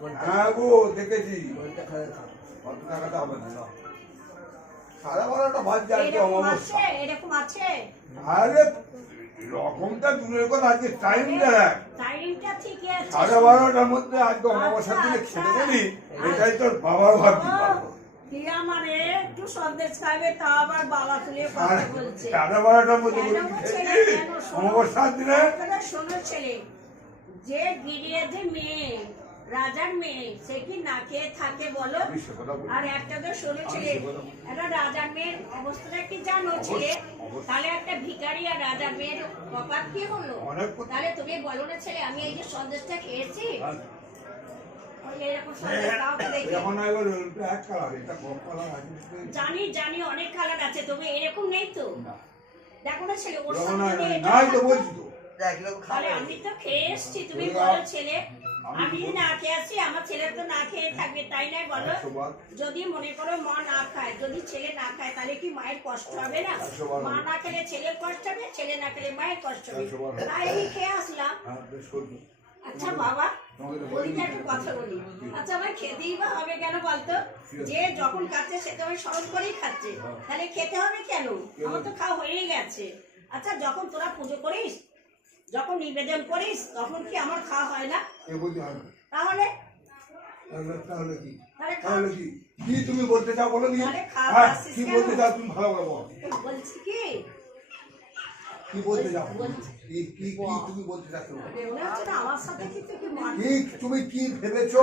হ্যাঁ গো দেখেছি। কত টাকাটা হবে না? 12:30টা বাজে আজকে অমাবস্যা। এরকম আছে? আরে রকমটা দূরের কথা, আজকে টাইমটা দেখ। টাইমটা ঠিকই আছে। 12:30টার মধ্যে আজকে অমাবস্যার দিনে খেতে গেলি, এটাই তোর বাবার ভাবি। হিরা মানে একটু সন্দেশ খাবে, তা আবার বাবা তুলে কথা বলছে। 12:30টার মধ্যে অমাবস্যার দিনে শোনো ছেলে, যে গিরিয়ে যে মেয়ে, রাজার মেয়ে, সে কি না খেয়ে থাকে বলো? আর একটা তো শোনো ছেলে, একটা রাজার মেয়ের অবস্থাটা কি জানো ছেলে? তাহলে একটা ভিখারি আর রাজার মেয়ের তফাৎ কি হলো? তাহলে তুমি বলো না ছেলে, আমি এই যে সন্দেশটা খেয়েছি, জানি জানি অনেক কালার আছে, তবে এরকম নেই তো। দেখো না ছেলে, ওর সাথে আমি তো খেয়ে এসছি, তুমি বলো ছেলে আমি না খেয়ে আসছি, আমার ছেলে তো না খেয়ে থাকবে, তাই না বলো? যদি মনে করো মা না খায়, যদি ছেলে না খায়, তাহলে কি মায়ের কষ্ট হবে না? মা না খেলে ছেলের কষ্ট হবে, ছেলে না খেলে মায়ের কষ্ট হবে, তাই আমি খেয়ে আসলাম। আচ্ছা বাবা, ওদিকে একটা কথা বলি, আচ্ছা আমার খেতেই বা হবে কেন বলতো? যে যখন খাচ্ছে সে তো আমি স্মরণ করেই খাচ্ছে, তাহলে খেতে হবে কেন? আমার তো খাওয়া হয়েই গেছে। আচ্ছা যখন তোরা পুজো করিস, যখন নিবেদন করিস, তখন কি আমার খাওয়া হয় না? তাহলে কি তুমি বলতে চাও বলো? কি বলতে চাও তুমি? ভালো বলো। বলছি কি বলতে চাও? কি তুমি বলতে চাচ্ছো? আমার সাথে কি তুমি কি ভেবেছো?